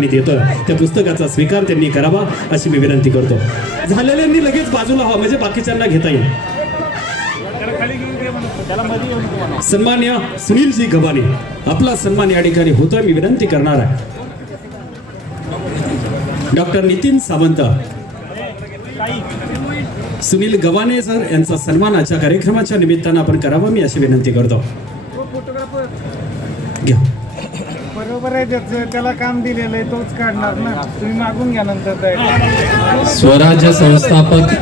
लिखाणीत येतं त्या पुस्तकाचा स्वीकार त्यांनी करावा अशी मी विनंती करतो. झालेल्यांनी लगेच बाजूला व्हा म्हणजे बाकीच्यांना घेता येईल. सन्मान्य सुनीलजी गव्हाणे आपला सन्मान या ठिकाणी होतोय मी विनंती करणार आहे. डॉक्टर नितीन सावंत सुनील गव्हाणे सर यांचा सन्मान आजच्या कार्यक्रमाच्या निमित्तानं आपण करावा मी अशी विनंती करतो. घ्या. बरोबर आहे त्याचं. त्याला काम दिलेलं आहे तोच काढणार ना. तुम्ही मागून घ्या नंतर स्वराज्य संस्थापक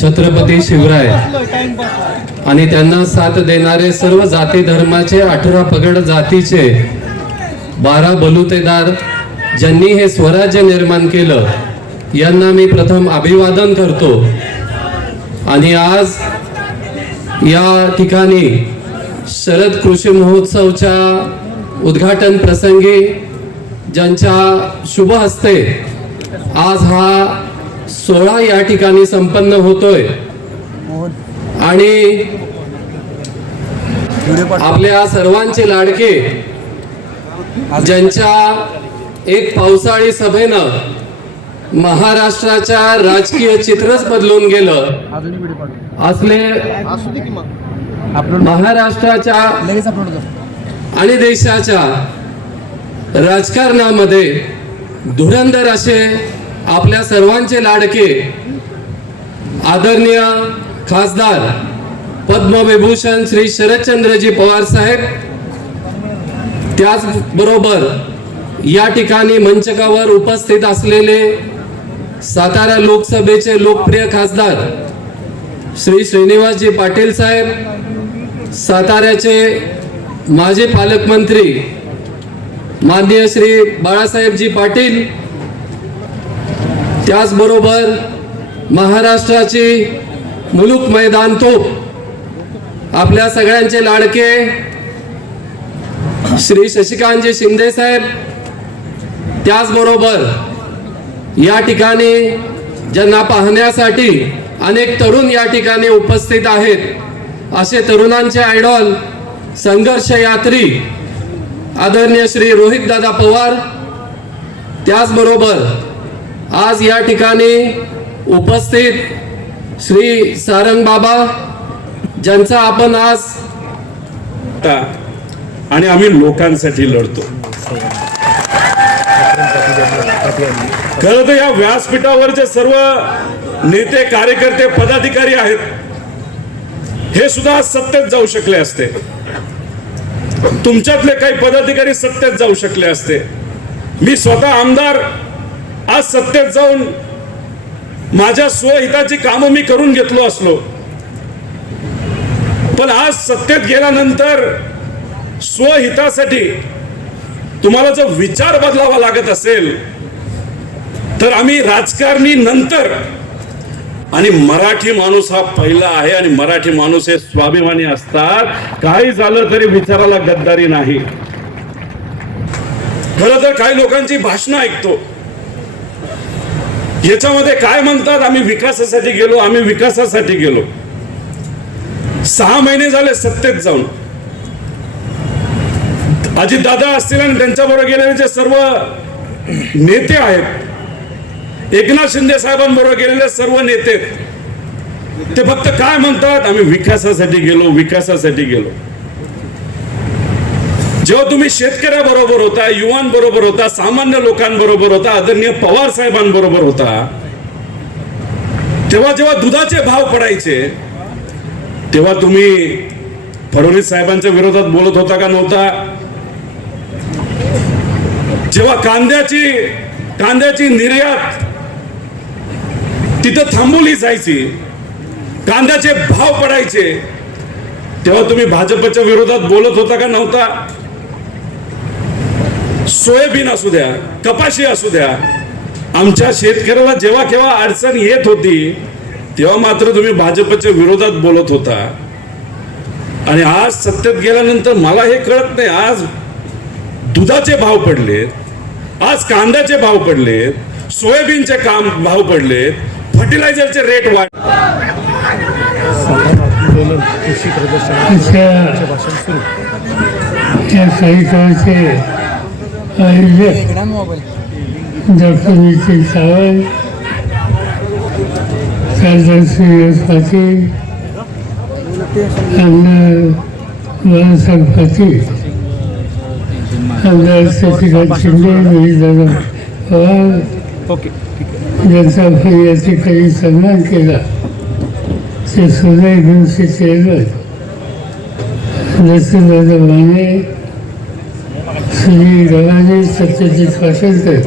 छत्रपती शिवराय. आणि त्यांना साथ देणारे सर्व जाती धर्माचे अठरा पगड जातीचे बारा बलुतेदार ज्यांनी हे स्वराज्य निर्माण केलं यांना मी प्रथम अभिवादन करतो. आणि आज या ठिकाणी शरद कृषी महोत्सवच्या उद्घाटन प्रसंगी ज्यांच्या शुभ हस्ते आज हा सोहळा या ठिकाणी संपन्न होतोय. आणि आपल्या सर्वांचे लाडके ज्यांच्या एक पावसाळी सभेनं महाराष्ट्राच्या राजकीय चित्रच बदलून गेलं असले महाराष्ट्राच्या आणि देशाच्या राजकारणामध्ये धुरंधर असे आपल्या सर्वांचे लाडके आदरणीय खासदार पद्मविभूषण श्री शरदचंद्रजी पवार साहेब त्याचबरोबर या ठिकाणी मंचकावर उपस्थित असलेले सातारा लोकसभेचे लोकप्रिय खासदार श्री श्रीनिवासजी पाटील साहेब साताऱ्याचे माझे पालकमंत्री माननीय श्री बाळासाहेबजी पाटील त्याचबरोबर महाराष्ट्राची मुलूक मैदान तोप आपल्या सगळ्यांचे लाडके श्री शशिकांतजी शिंदे साहेब त्याचबरोबर या ठिकाणी ज्यांना पाहण्यासाठी अनेक तरुण या ठिकाणी उपस्थित आहेत असे तरुणांचे आयडॉल संघर्ष यात्री आदरणीय श्री रोहित दादा पवार त्याचबरोबर आज या ठिकाणी उपस्थित श्री सारंग बाबा ज्यांचा आपण आज आणि आम्ही लोकांसाठी लढतो. खरं तर या व्यासपीठावरचे सर्व नेते कार्यकर्ते पदाधिकारी आहेत. हे सुद्धा सत्तेत जाऊ शकले असते. तुमच्यातले काही पदाधिकारी सत्तेत जाऊ शकले असते. मी स्वतः आमदार आज सत्तेत जाऊन माझ्या स्वहिताची कामं मी करून घेतलो असलो. पण आज सत्तेत गेल्यानंतर स्वहितासाठी तुम्हाला जर विचार बदलावा लागत असेल तर आम्ही राजकारणी नंतर आणि मराठी माणूस हा पहिला आहे आणि मराठी माणूस हे स्वाभिमानी असतात. काही झालं तरी विचाराला गद्दारी नाही. खरं तर काही लोकांची भाषणं ऐकतो. याच्यामध्ये काय म्हणतात? आम्ही विकासासाठी गेलो आम्ही विकासासाठी गेलो. सहा महिने झाले सत्तेत जाऊन. अजितदादा असतील आणि त्यांच्याबरोबर गेलेले जे सर्व नेते आहेत एकनाथ शिंदे साहेबांबरोबर गेलेले सर्व नेते ते फक्त काय म्हणतात? आम्ही विकासासाठी गेलो विकासासाठी गेलो. जेव्हा तुम्ही शेतकऱ्याबरोबर होता युवांबरोबर होता सामान्य लोकांबरोबर होता आदरणीय पवार साहेबांबरोबर होता तेव्हा जेव्हा दुधाचे भाव पडायचे तेव्हा तुम्ही फडणवीस साहेबांच्या विरोधात बोलत होता का नव्हता? जेव्हा कांद्याची कांद्याची निर्यात तिथं थांबवली जायची. कांद्याचे भाव पडायचे. तेव्हा तुम्ही भाजपच्या विरोधात बोलत होता का नव्हता? सोयाबीन असू द्या कपाशी असू द्या. आमच्या शेतकऱ्याला जेव्हा केव्हा अडचण येत होती तेव्हा मात्र तुम्ही भाजपच्या विरोधात बोलत होता. आणि आज सत्तेत गेल्यानंतर मला हे कळत नाही आज दुधाचे भाव पडलेत आज कांद्याचे भाव पडलेत सोयाबीनचे काम भाव पडलेत फर्टिलायझरचे रेट वाढ. डॉक्टर नितीन सावंत खासदार श्रीनिवास पाटील आमदार बाळासाहेब पाटील आमदार शशिकांत शिंदे ओके ज्यांचा आपण काही सन्मान केला ते सोनाई ग्रुपचे चेअरमन नरसिंहदादा माने श्री गव्हाणे सत्यजित वासनकर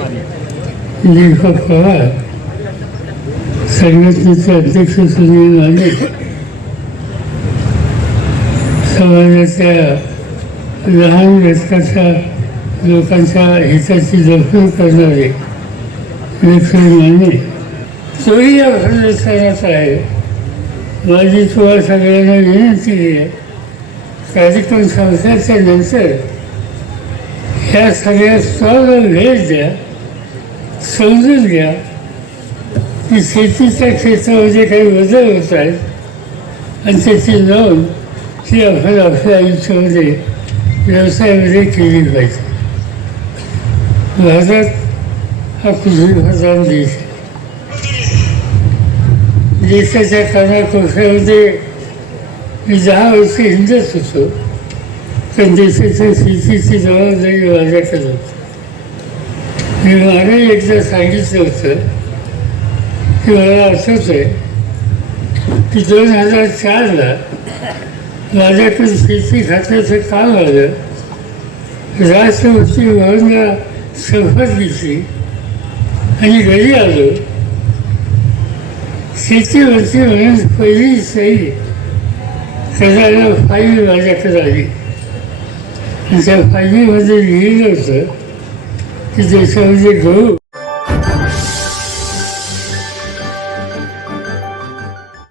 दीपक पवार संघटनेचे अध्यक्ष सुनील माने समाजाच्या लहान व्यक्ताच्या लोकांच्या हिताची जपणूक करणारे विठ्ठल माने तोही या आहे. माझी तुम्हाला सगळ्यांना विनंती आहे. कार्यक्रम संपल्याच्या नंतर ह्या सगळ्या स्टॉलला भेट द्या समजून घ्या. की शेतीच्या क्षेत्रामध्ये काही बदल होत आहेत. आणि त्याची नोंद ती आपण आपल्या आयुष्यामध्ये व्यवसायामध्ये केली पाहिजे. भारतात हा कृषीप्रधान देश आहे देशाच्या कानाकोपऱ्यामध्ये मी दहा वर्ष हिंदच होतो पण देशाच्या शेतीची जबाबदारी माझ्याकडे होती मी मला एकदा सांगितलं होतं की मला असंच आहे की दोन हजार चारला माझ्याकडे शेती खात्याचं काम आलं राष्ट्रपती भवनला शपथ घेतली आणि घरी आलो शेतीवरती म्हणून पहिली सही करायला फाईल माझ्याकडे आली आणि त्या फाईलीमध्ये लिहिलं होतं की देशामध्ये गहू